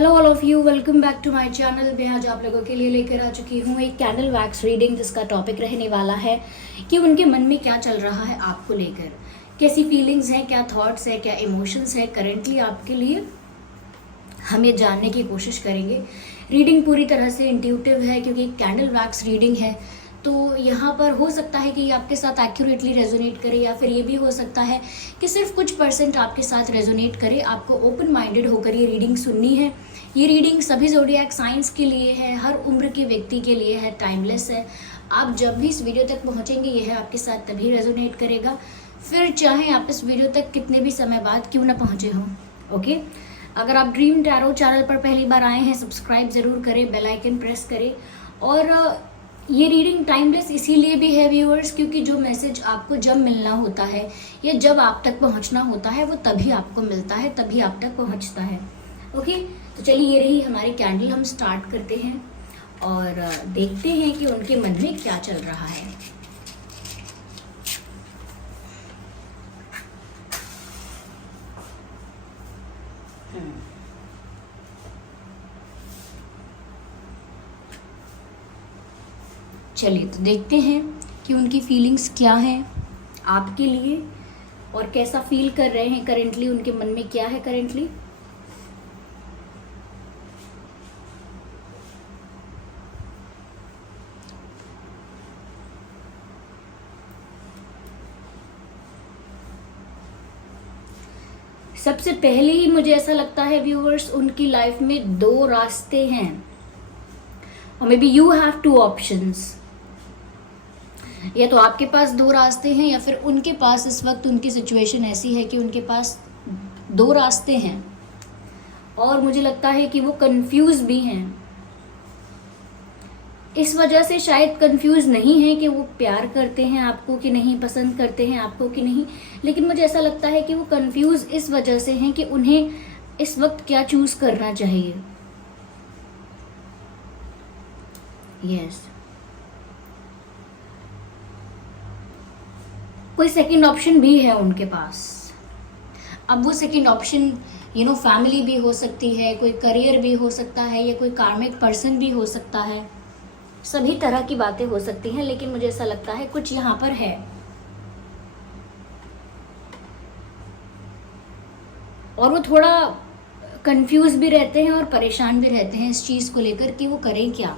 Hello all of you, welcome back to my channel. मैं आज आप लोगों के लिए लेकर आ चुकी हूँ एक कैंडल वैक्स रीडिंग, जिसका टॉपिक रहने वाला है कि उनके मन में क्या चल रहा है आपको लेकर, कैसी फीलिंग्स हैं, क्या थॉट्स हैं, क्या इमोशंस हैं करेंटली आपके लिए। हम ये जानने की कोशिश करेंगे। रीडिंग पूरी तरह से इंट्यूटिव है क्योंकि कैंडल वैक्स रीडिंग है, तो यहाँ पर हो सकता है कि ये आपके साथ एक्यूरेटली रेजोनेट करे, या फिर ये भी हो सकता है कि सिर्फ कुछ परसेंट आपके साथ रेजोनेट करे। आपको ओपन माइंडेड होकर ये रीडिंग सुननी है। ये रीडिंग सभी ज़ोडिएक साइंस के लिए है, हर उम्र के व्यक्ति के लिए है, टाइमलेस है। आप जब भी इस वीडियो तक पहुँचेंगे यह आपके साथ तभी रेजोनेट करेगा, फिर चाहे आप इस वीडियो तक कितने भी समय बाद क्यों ना पहुँचे हों। ओके, अगर आप ड्रीम टैरो चैनल पर पहली बार आए हैं, सब्सक्राइब ज़रूर करें, बेल आइकन प्रेस करें। और ये रीडिंग टाइमलेस इसीलिए भी है व्यूअर्स, क्योंकि जो मैसेज आपको जब मिलना होता है या जब आप तक पहुंचना होता है वो तभी आपको मिलता है, तभी आप तक पहुंचता है। ओके, तो चलिए ये रही हमारी कैंडल, हम स्टार्ट करते हैं और देखते हैं कि उनके मन में क्या चल रहा है। चलिए तो देखते हैं कि उनकी फीलिंग्स क्या हैं आपके लिए और कैसा फील कर रहे हैं करेंटली, उनके मन में क्या है करेंटली। सबसे पहले ही मुझे ऐसा लगता है व्यूअर्स, उनकी लाइफ में दो रास्ते हैं, और may be you have two options. या तो आपके पास दो रास्ते हैं, या फिर उनके पास इस वक्त उनकी सिचुएशन ऐसी है कि उनके पास दो रास्ते हैं, और मुझे लगता है कि वो कंफ्यूज भी हैं। इस वजह से शायद कंफ्यूज नहीं है कि वो प्यार करते हैं आपको कि नहीं, पसंद करते हैं आपको कि नहीं, लेकिन मुझे ऐसा लगता है कि वो कंफ्यूज इस वजह से हैं कि उन्हें इस वक्त क्या चूज करना चाहिए। यस, कोई सेकंड ऑप्शन भी है उनके पास। अब वो सेकंड ऑप्शन फैमिली भी हो सकती है, कोई करियर भी हो सकता है, या कोई कार्मिक पर्सन भी हो सकता है, सभी तरह की बातें हो सकती हैं, लेकिन मुझे ऐसा लगता है कुछ यहाँ पर है। और वो थोड़ा कंफ्यूज भी रहते हैं और परेशान भी रहते हैं इस चीज को लेकर कि वो करें क्या।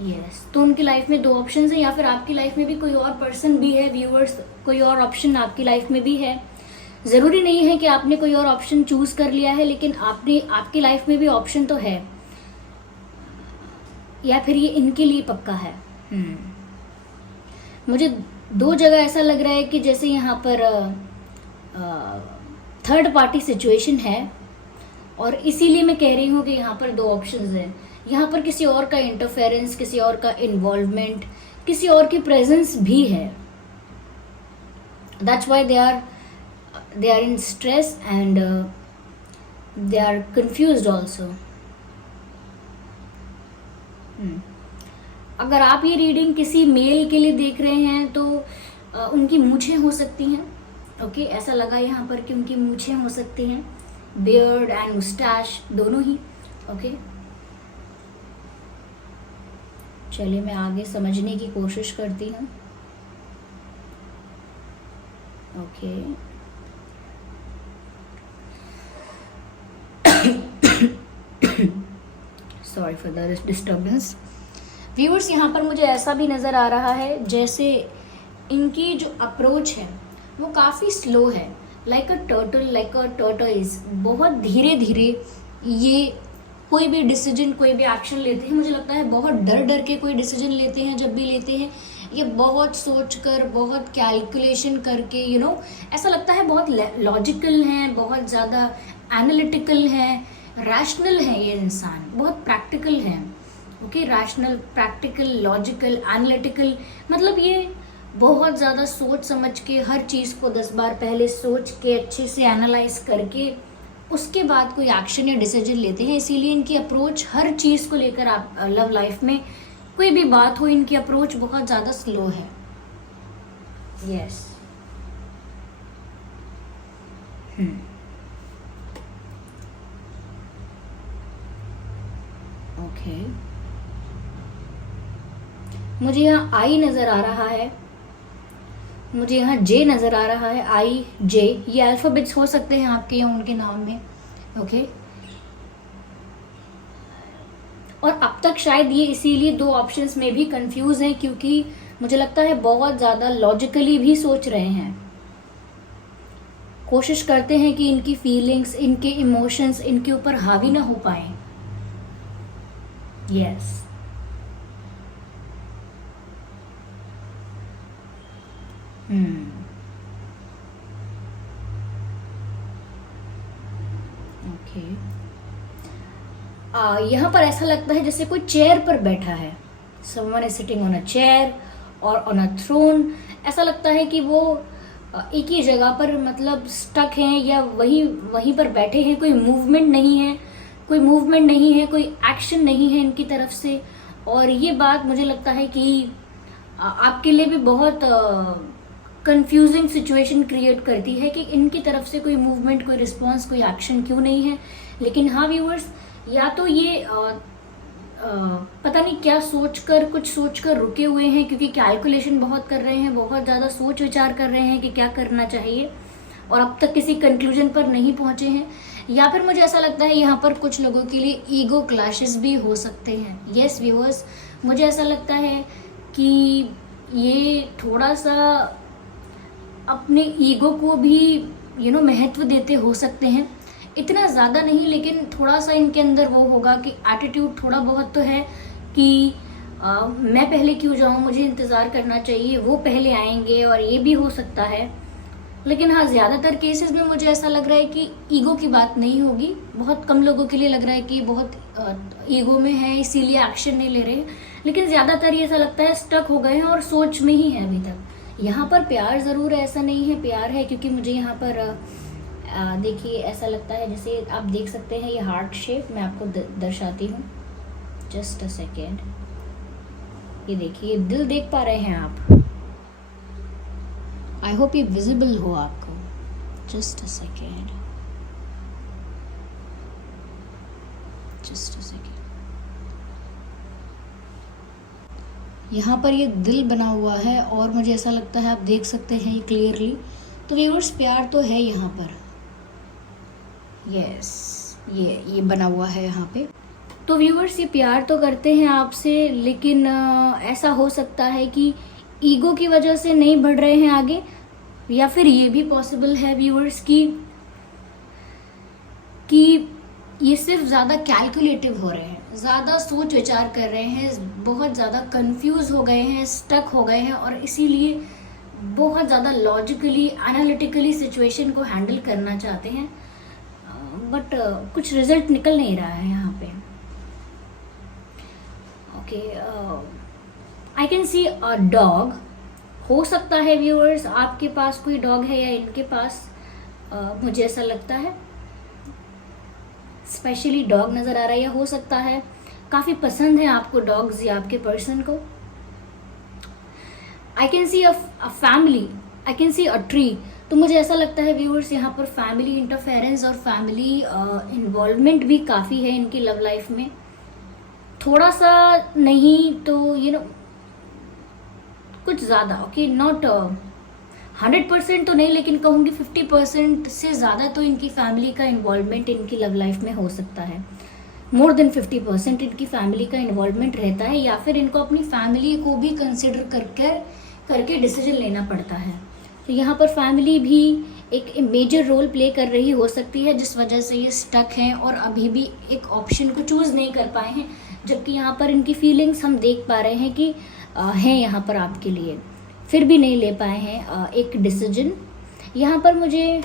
यस, तो उनकी लाइफ में दो ऑप्शंस हैं, या फिर आपकी लाइफ में भी कोई और पर्सन भी है व्यूअर्स, कोई और ऑप्शन आपकी लाइफ में भी है। जरूरी नहीं है कि आपने कोई और ऑप्शन चूज कर लिया है, लेकिन आपकी लाइफ में भी ऑप्शन तो है, या फिर ये इनके लिए पक्का है। मुझे दो जगह ऐसा लग रहा है कि जैसे यहाँ पर थर्ड पार्टी सिचुएशन है, और इसीलिए मैं कह रही हूँ कि यहाँ पर दो ऑप्शंस हैं। यहाँ पर किसी और का इंटरफेरेंस, किसी और का इन्वॉल्वमेंट, किसी और की प्रेजेंस भी है। That's why they are in stress and they are confused also. अगर आप ये रीडिंग किसी मेल के लिए देख रहे हैं तो उनकी मूछें हो सकती हैं। ओके, ऐसा लगा यहाँ पर कि उनकी मूछें हो सकती हैं, बियर्ड एंड मुस्टैश दोनों ही। ओके, चलिए मैं आगे समझने की कोशिश करती हूँ। Okay, sorry for the disturbance. Viewers, यहाँ पर मुझे ऐसा भी नज़र आ रहा है जैसे इनकी जो अप्रोच है वो काफ़ी स्लो है, लाइक अ टर्टल, लाइक अ टर्टोइज। बहुत धीरे धीरे ये कोई भी डिसीजन, कोई भी एक्शन लेते हैं, मुझे लगता है बहुत डर डर के कोई डिसीजन लेते हैं। जब भी लेते हैं ये बहुत सोच कर, बहुत कैलकुलेशन करके, ऐसा लगता है बहुत लॉजिकल हैं, बहुत ज़्यादा एनालिटिकल हैं, रैशनल है ये इंसान, बहुत प्रैक्टिकल है। Okay, rational, practical, logical, analytical, मतलब ये बहुत ज़्यादा सोच समझ के हर चीज़ को 10 बार पहले सोच के अच्छे से एनालाइज करके उसके बाद कोई एक्शन या डिसीजन लेते हैं। इसीलिए इनकी अप्रोच हर चीज़ को लेकर, आप लव लाइफ में कोई भी बात हो, इनकी अप्रोच बहुत ज़्यादा स्लो है। यस, ओके, मुझे यहाँ आई नजर आ रहा है, मुझे यहाँ जे नजर आ रहा है, आई जे, ये अल्फाबेट्स हो सकते हैं आपके या उनके नाम में। ओके, और अब तक शायद ये इसीलिए दो ऑप्शंस में भी कंफ्यूज हैं, क्योंकि मुझे लगता है बहुत ज्यादा लॉजिकली भी सोच रहे हैं, कोशिश करते हैं कि इनकी फीलिंग्स, इनके इमोशंस इनके ऊपर हावी ना हो पाए। यस, ओके, यहाँ पर ऐसा लगता है जैसे कोई चेयर पर बैठा है, someone is sitting on a chair और ऑन अ थ्रोन। ऐसा लगता है कि वो एक ही जगह पर मतलब स्टक हैं या वहीं पर बैठे हैं, कोई मूवमेंट नहीं है, कोई मूवमेंट नहीं है, कोई एक्शन नहीं है इनकी तरफ से। और ये बात मुझे लगता है कि आपके लिए भी बहुत कंफ्यूजिंग सिचुएशन क्रिएट करती है कि इनकी तरफ से कोई मूवमेंट, कोई रिस्पॉन्स, कोई एक्शन क्यों नहीं है। लेकिन हाँ व्यूअर्स, या तो ये पता नहीं क्या कुछ सोचकर रुके हुए हैं, क्योंकि कैलकुलेशन बहुत कर रहे हैं, बहुत ज़्यादा सोच विचार कर रहे हैं कि क्या करना चाहिए और अब तक किसी कंक्लूजन पर नहीं पहुंचे हैं। या फिर मुझे ऐसा लगता है यहाँ पर कुछ लोगों के लिए ईगो क्लैशेस भी हो सकते हैं। यस व्यूअर्स, मुझे ऐसा लगता है कि ये थोड़ा सा अपने ईगो को भी महत्व देते हो सकते हैं, इतना ज़्यादा नहीं, लेकिन थोड़ा सा इनके अंदर वो होगा कि एटीट्यूड थोड़ा बहुत तो है कि मैं पहले क्यों जाऊं, मुझे इंतज़ार करना चाहिए, वो पहले आएंगे, और ये भी हो सकता है। लेकिन हाँ, ज़्यादातर केसेस में मुझे ऐसा लग रहा है कि ईगो की बात नहीं होगी। बहुत कम लोगों के लिए लग रहा है कि बहुत ईगो में है इसीलिए एक्शन नहीं ले रहे, लेकिन ज़्यादातर ये ऐसा लगता है स्टक हो गए हैं और सोच में ही है अभी तक। यहाँ पर प्यार ज़रूर है, ऐसा नहीं है प्यार है, क्योंकि मुझे यहाँ पर देखिए ऐसा लगता है जैसे आप देख सकते हैं ये हार्ट शेप, मैं आपको दर्शाती हूँ, जस्ट अ सेकेंड। ये देखिए दिल देख पा रहे हैं आप, आई होप ये विजिबल हो आपको, just a second, just a second. यहाँ पर ये दिल बना हुआ है और मुझे ऐसा लगता है आप देख सकते हैं ये क्लियरली। तो व्यूअर्स, प्यार तो है यहाँ पर, यस, ये बना हुआ है यहाँ पे। तो व्यूअर्स, ये प्यार तो करते हैं आपसे, लेकिन ऐसा हो सकता है कि ईगो की वजह से नहीं बढ़ रहे हैं आगे, या फिर ये भी पॉसिबल है व्यूअर्स कि ये सिर्फ ज़्यादा कैलकुलेटिव हो रहे हैं, ज़्यादा सोच विचार कर रहे हैं, बहुत ज़्यादा कंफ्यूज हो गए हैं, स्टक हो गए हैं, और इसीलिए बहुत ज़्यादा लॉजिकली, एनालिटिकली सिचुएशन को हैंडल करना चाहते हैं, बट कुछ रिजल्ट निकल नहीं रहा है यहाँ पे। Okay, I can see a dog. हो सकता है व्यूअर्स आपके पास कोई डॉग है या इनके पास, मुझे ऐसा लगता है स्पेशली डॉग नज़र आ रहा है, या हो सकता है काफ़ी पसंद है आपको डॉग्स या आपके पर्सन को। आई can see a family, I can see a tree. तो मुझे ऐसा लगता है व्यूअर्स यहाँ पर फैमिली इंटरफेरेंस और फैमिली इन्वॉल्वमेंट भी काफ़ी है इनकी लव लाइफ में, थोड़ा सा नहीं तो कुछ ज़्यादा। ओके, नॉट 100% तो नहीं, लेकिन कहूँगी 50% से ज़्यादा तो इनकी फैमिली का इन्वॉल्वमेंट इनकी लव लाइफ में हो सकता है। मोर देन 50% इनकी फैमिली का इन्वॉल्वमेंट रहता है, या फिर इनको अपनी फैमिली को भी कंसिडर करके डिसीजन लेना पड़ता है। तो यहाँ पर फैमिली भी एक मेजर रोल प्ले कर रही हो सकती है, जिस वजह से ये स्टक हैं और अभी भी एक ऑप्शन को चूज़ नहीं कर पाए हैं, जबकि यहाँ पर इनकी फीलिंग्स हम देख पा रहे हैं कि हैं यहाँ पर आपके लिए, फिर भी नहीं ले पाए हैं एक डिसीजन। यहाँ पर मुझे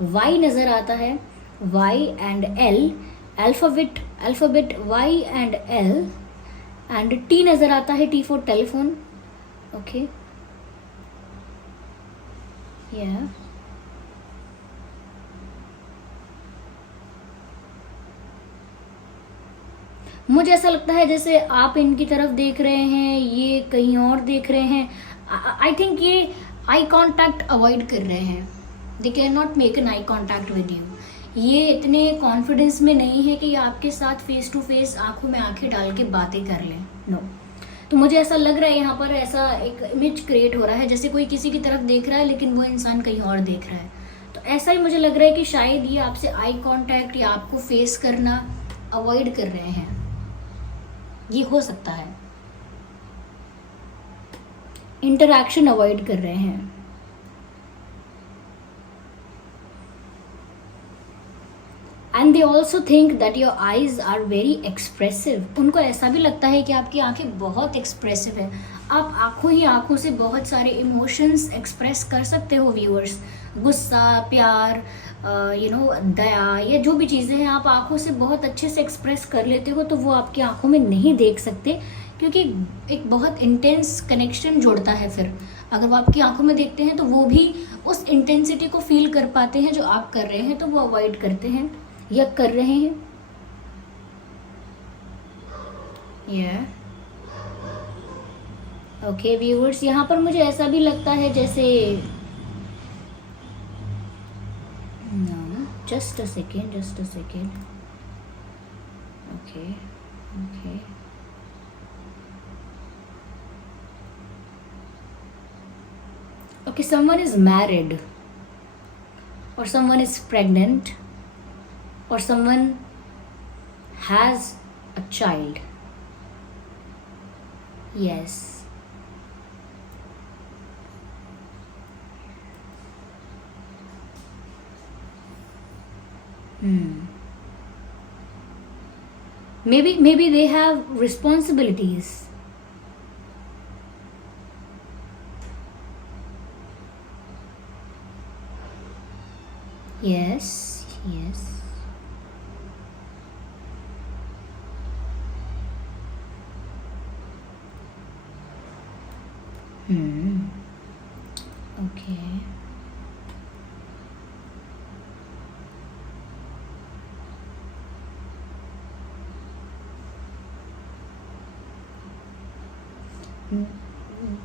वाई नज़र आता है, Y and L, alphabet Y and L, and T नज़र आता है, टी फॉर टेलीफोन। ओके, या मुझे ऐसा लगता है जैसे आप इनकी तरफ देख रहे हैं, ये कहीं और देख रहे हैं। आई थिंक ये आई कांटेक्ट अवॉइड कर रहे हैं, they can not make an eye contact with you. ये इतने कॉन्फिडेंस में नहीं है कि ये आपके साथ फेस टू फेस आंखों में आंखें डाल के बातें कर लें। नो। तो मुझे ऐसा लग रहा है यहाँ पर ऐसा एक इमेज क्रिएट हो रहा है जैसे कोई किसी की तरफ देख रहा है लेकिन वो इंसान कहीं और देख रहा है। तो ऐसा ही मुझे लग रहा है कि शायद ये आपसे आई कांटेक्ट या आपको फेस करना अवॉइड कर रहे हैं, ये हो सकता है। इंटरैक्शन अवॉइड कर रहे हैं। And they also think that your eyes are very expressive. उनको ऐसा भी लगता है कि आपकी आंखें बहुत एक्सप्रेसिव है। आप आंखों ही आंखों से बहुत सारे इमोशंस एक्सप्रेस कर सकते हो व्यूअर्स। गुस्सा, प्यार, दया, या जो भी चीज़ें हैं आप आंखों से बहुत अच्छे से एक्सप्रेस कर लेते हो। तो वो आपकी आंखों में नहीं देख सकते क्योंकि एक बहुत इंटेंस कनेक्शन जोड़ता है। फिर अगर वो आपकी आंखों में देखते हैं तो वो भी उस इंटेंसिटी को फील कर पाते हैं जो आप कर रहे हैं, तो वो अवॉइड करते हैं या कर रहे हैं। ओके व्यूअर्स, यहाँ पर मुझे ऐसा भी लगता है जैसे just a second okay someone is married or someone is pregnant or someone has a child. Yes. Maybe they have responsibilities. Yes. Okay.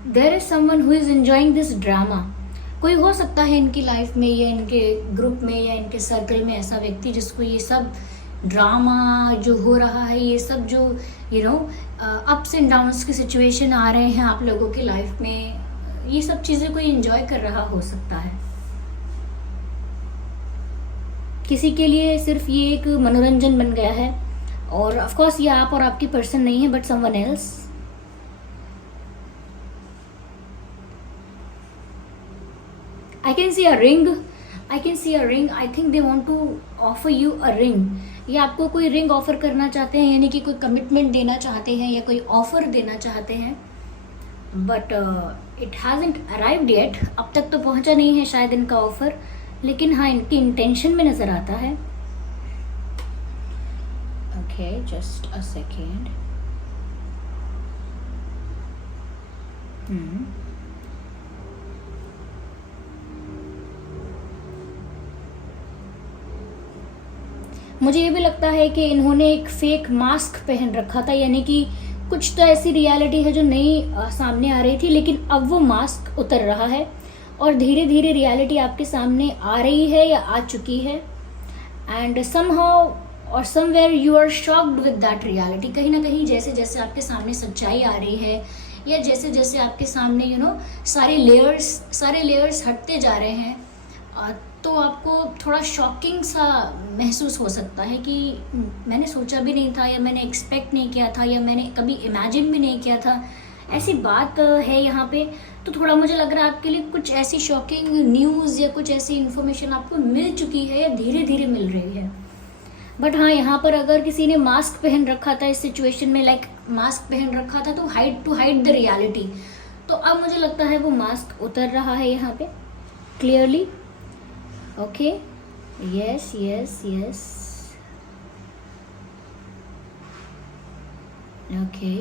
There is someone who is enjoying this drama. कोई हो सकता है इनकी life में या इनके group में या इनके सर्कल में ऐसा व्यक्ति जिसको ये सब ड्रामा जो हो रहा है, ये सब जो अप्स एंड डाउन्स की सिचुएशन आ रहे हैं आप लोगों की लाइफ में, ये सब चीज़ें कोई एंजॉय कर रहा हो सकता है। किसी के लिए सिर्फ ये एक मनोरंजन बन गया है, और ऑफ कोर्स ये आप और आपकी पर्सन नहीं है but someone else. I can see a ring. I think they want to offer you a ring. ये आपको कोई रिंग ऑफर करना चाहते हैं, यानी कि कोई कमिटमेंट देना चाहते हैं या कोई ऑफर देना चाहते हैं, but it hasn't arrived yet. अब तक तो पहुंचा नहीं है शायद इनका ऑफर, लेकिन हाँ इनकी इंटेंशन में नजर आता है। Okay, just a second. मुझे ये भी लगता है कि इन्होंने एक फेक मास्क पहन रखा था, यानी कि कुछ तो ऐसी रियलिटी है जो नई सामने आ रही थी, लेकिन अब वो मास्क उतर रहा है और धीरे धीरे रियलिटी आपके सामने आ रही है या आ चुकी है। एंड समहाउ और somewhere you are shocked with that reality. कहीं ना कहीं जैसे जैसे आपके सामने सच्चाई आ रही है या जैसे जैसे आपके सामने सारे लेयर्स हटते जा रहे हैं, तो आपको थोड़ा शॉकिंग सा महसूस हो सकता है कि मैंने सोचा भी नहीं था, या मैंने एक्सपेक्ट नहीं किया था, या मैंने कभी इमेजिन भी नहीं किया था, ऐसी बात है यहाँ पे। तो थोड़ा मुझे लग रहा है आपके लिए कुछ ऐसी शॉकिंग न्यूज़ या कुछ ऐसी इन्फॉर्मेशन आपको मिल चुकी है या धीरे धीरे मिल रही है। बट हाँ, यहाँ पर अगर किसी ने मास्क पहन रखा था इस सिचुएशन में, लाइक मास्क पहन रखा था तो हाइड द रियलिटी, तो अब मुझे लगता है वो मास्क उतर रहा है यहाँ पे clearly. Okay, yes. Okay.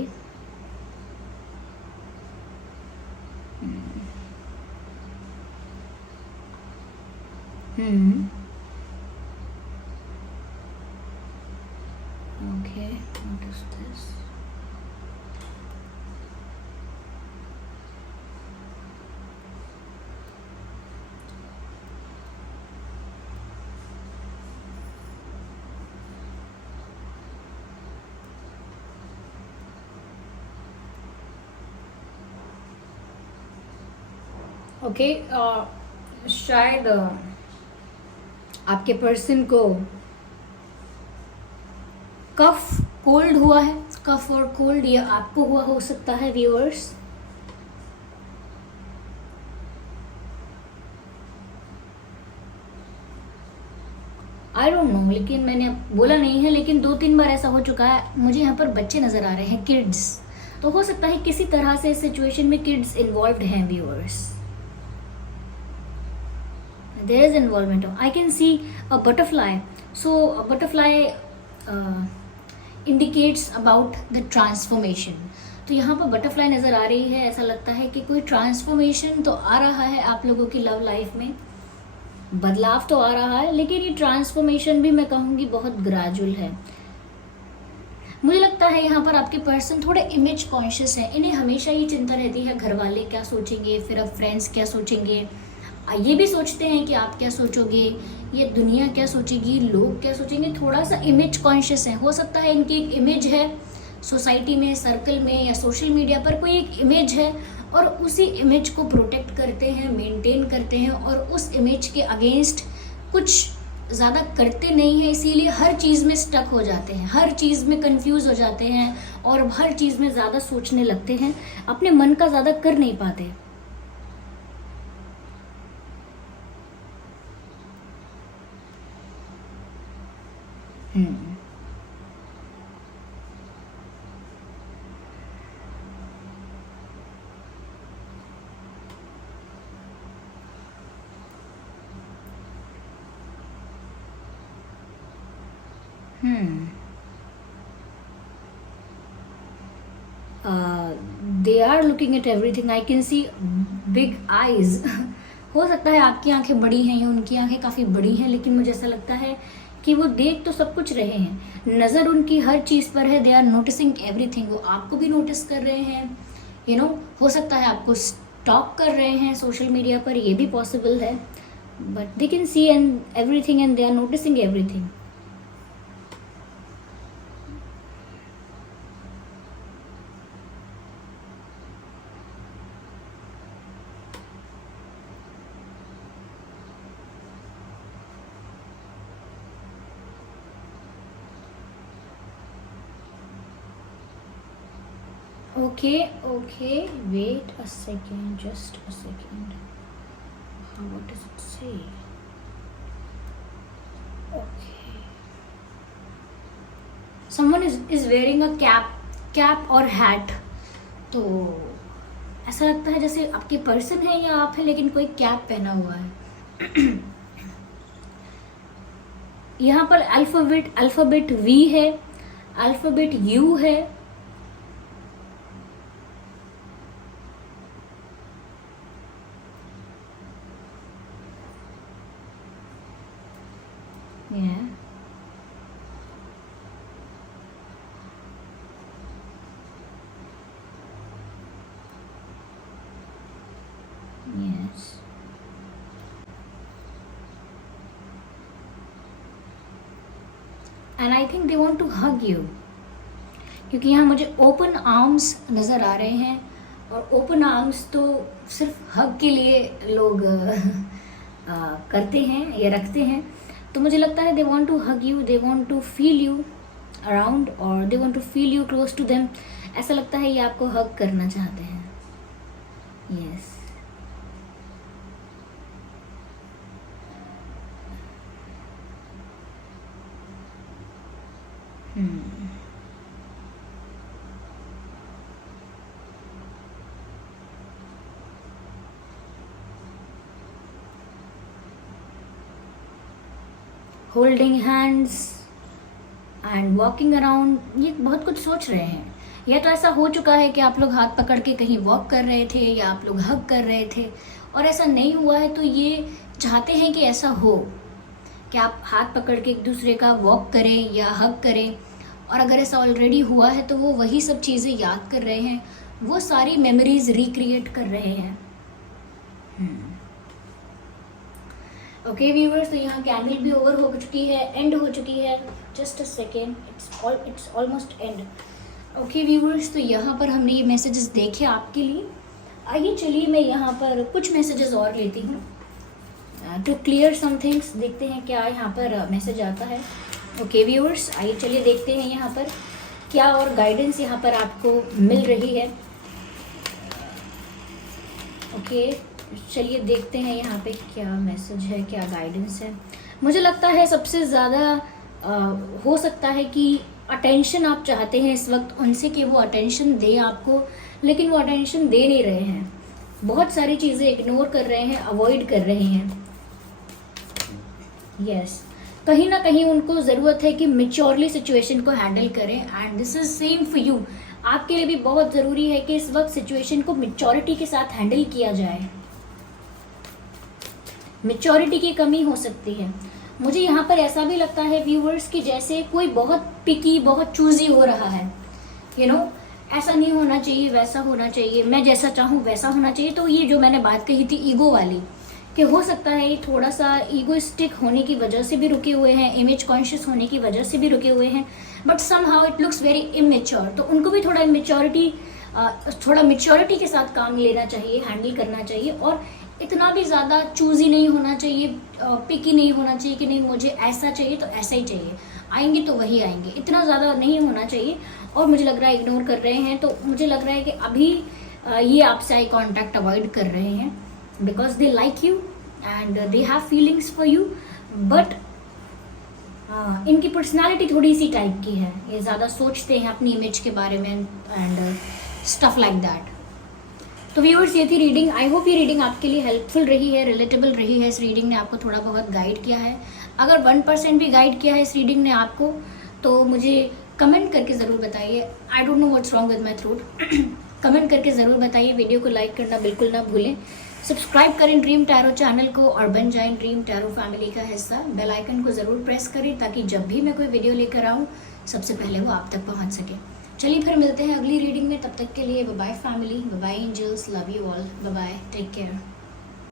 Okay, what is this? Okay, शायद आपके पर्सन को कफ कोल्ड हुआ है, कफ और कोल्ड, या आपको हुआ हो सकता है व्यूअर्स। आई डोंट नो, लेकिन मैंने बोला नहीं है, लेकिन 2-3 बार ऐसा हो चुका है। मुझे यहाँ पर बच्चे नज़र आ रहे हैं, किड्स, तो हो सकता है किसी तरह से इस सिचुएशन में किड्स इन्वॉल्व्ड हैं viewers. There is involvement, I can see a butterfly, so a butterfly indicates about the transformation. तो यहाँ पर बटरफ्लाई नज़र आ रही है, ऐसा लगता है कि कोई ट्रांसफॉर्मेशन तो आ रहा है आप लोगों की लव लाइफ में, बदलाव तो आ रहा है, लेकिन ये ट्रांसफॉर्मेशन भी मैं कहूँगी बहुत ग्रेजुअल है। मुझे लगता है यहाँ पर आपके पर्सन थोड़े इमेज कॉन्शियस हैं, इन्हें हमेशा ये चिंता रहती है घर वाले क्या सोचेंगे, फिर अब फ्रेंड्स क्या सोचेंगे, ये भी सोचते हैं कि आप क्या सोचोगे, ये दुनिया क्या सोचेगी, लोग क्या सोचेंगे, थोड़ा सा इमेज कॉन्शियस है। हो सकता है इनकी एक इमेज है सोसाइटी में, सर्कल में, या सोशल मीडिया पर कोई एक इमेज है, और उसी इमेज को प्रोटेक्ट करते हैं, मेंटेन करते हैं, और उस इमेज के अगेंस्ट कुछ ज़्यादा करते नहीं हैं, इसीलिए हर चीज़ में स्टक हो जाते हैं, हर चीज़ में कंफ्यूज हो जाते हैं, और हर चीज़ में ज़्यादा सोचने लगते हैं, अपने मन का ज़्यादा कर नहीं पाते। They are looking at everything, I can see big eyes. हो सकता है आपकी आंखें बड़ी हैं या उनकी आंखें काफ़ी बड़ी हैं, लेकिन मुझे ऐसा लगता है कि वो देख तो सब कुछ रहे हैं, नज़र उनकी हर चीज़ पर है, दे आर नोटिसिंग एवरीथिंग। वो आपको भी नोटिस कर रहे हैं, यू नो, हो सकता है आपको स्टॉक कर रहे हैं सोशल मीडिया पर, ये भी पॉसिबल है, but they can see and everything and they are noticing everything. Okay, wait a second, just a second. What does it say? Okay. Someone is wearing a cap और hat. तो ऐसा लगता है जैसे आपके पर्सन है या आप है, लेकिन कोई कैप पहना हुआ है। यहाँ पर अल्फ़ाबेट V है, अल्फ़ाबेट U है, yeah. Yes. And I think they want to hug you, क्योंकि यहाँ मुझे ओपन आर्म्स नज़र आ रहे हैं, और ओपन आर्म्स तो सिर्फ हग के लिए लोग करते हैं या रखते हैं। तो मुझे लगता है they want to hug you, they want to feel you around, और they want to feel you close to them. ऐसा लगता है ये आपको हग करना चाहते हैं। Yes. Holding hands and walking around, ये बहुत कुछ सोच रहे हैं। या तो ऐसा हो चुका है कि आप लोग हाथ पकड़ के कहीं वॉक कर रहे थे, या आप लोग हग कर रहे थे, और ऐसा नहीं हुआ है, तो ये चाहते हैं कि ऐसा हो, कि आप हाथ पकड़ के एक दूसरे का वॉक करें या हग करें। और अगर ऐसा ऑलरेडी हुआ है तो वो वही सब चीज़ें याद कर रहे हैं, वो सारी मेमोरीज रिक्रिएट कर रहे हैं। ओके व्यूअर्स, तो यहाँ कैंडल भी ओवर हो चुकी है, एंड हो चुकी है। Just a second, it's almost and. Okay viewers, तो यहाँ पर हमने ये मैसेजेस देखे आपके लिए। आइए चलिए मैं यहाँ पर कुछ मैसेजेस और लेती हूँ टू क्लियर सम थिंग्स। देखते हैं क्या यहाँ पर मैसेज आता है। ओके व्यूअर्स, आइए चलिए देखते हैं यहाँ पर क्या और गाइडेंस यहाँ पर आपको मिल रही है। ओके चलिए देखते हैं यहाँ पे क्या मैसेज है, क्या गाइडेंस है। मुझे लगता है सबसे ज़्यादा हो सकता है कि अटेंशन आप चाहते हैं इस वक्त उनसे कि वो अटेंशन दे आपको, लेकिन वो अटेंशन दे नहीं रहे हैं। बहुत सारी चीज़ें इग्नोर कर रहे हैं, अवॉइड कर रहे हैं। यस, कहीं ना कहीं उनको ज़रूरत है कि मेच्योरली सिचुएशन को हैंडल करें and this is same for you. आपके लिए भी बहुत ज़रूरी है कि इस वक्त सिचुएशन को मेच्योरिटी के साथ हैंडल किया जाए। मेच्योरिटी की कमी हो सकती है। मुझे यहाँ पर ऐसा भी लगता है व्यूवर्स कि जैसे कोई बहुत पिकी, बहुत चूजी हो रहा है। यू नो, ऐसा नहीं होना चाहिए, वैसा होना चाहिए, मैं जैसा चाहूँ वैसा होना चाहिए। तो ये जो मैंने बात कही थी ईगो वाली, कि हो सकता है ये थोड़ा सा ईगोइस्टिक होने की वजह से भी रुके हुए हैं, इमेज कॉन्शियस होने की वजह से भी रुके हुए हैं, but somehow it looks very immature. तो उनको भी थोड़ा मेच्योरिटी के साथ काम लेना चाहिए, हैंडल करना चाहिए, और इतना भी ज़्यादा चूजी नहीं होना चाहिए, पिकी नहीं होना चाहिए कि नहीं मुझे ऐसा चाहिए तो ऐसा ही चाहिए, आएंगे तो वही आएंगे, इतना ज़्यादा नहीं होना चाहिए। और मुझे लग रहा है इग्नोर कर रहे हैं, तो मुझे लग रहा है कि अभी ये आपसे आई कॉन्टैक्ट अवॉइड कर रहे हैं because they like you and they have feelings for you, but इनकी पर्सनालिटी थोड़ी सी टाइप की है। ये ज़्यादा सोचते हैं अपनी इमेज के बारे में एंड स्टफ लाइक दैट। तो व्यूअर्स, ये थी रीडिंग। आई होप ये रीडिंग आपके लिए हेल्पफुल रही है, रिलेटेबल रही है। इस रीडिंग ने आपको थोड़ा बहुत गाइड किया है। अगर 1% भी गाइड किया है इस रीडिंग ने आपको, तो मुझे कमेंट करके ज़रूर बताइए। I don't know what's wrong with my throat. Comment करके ज़रूर बताइए। वीडियो को लाइक करना बिल्कुल ना भूलें। सब्सक्राइब करें ड्रीम टैरो चैनल को और बन जाएं ड्रीम टैरो फैमिली का हिस्सा। बेल आइकन को ज़रूर प्रेस करें ताकि जब भी मैं कोई वीडियो लेकर आऊँ सबसे पहले वो आप तक पहुँच सके। चलिए फिर मिलते हैं अगली रीडिंग में। तब तक के लिए bye bye family, bye bye angels, love you all, bye bye, take care.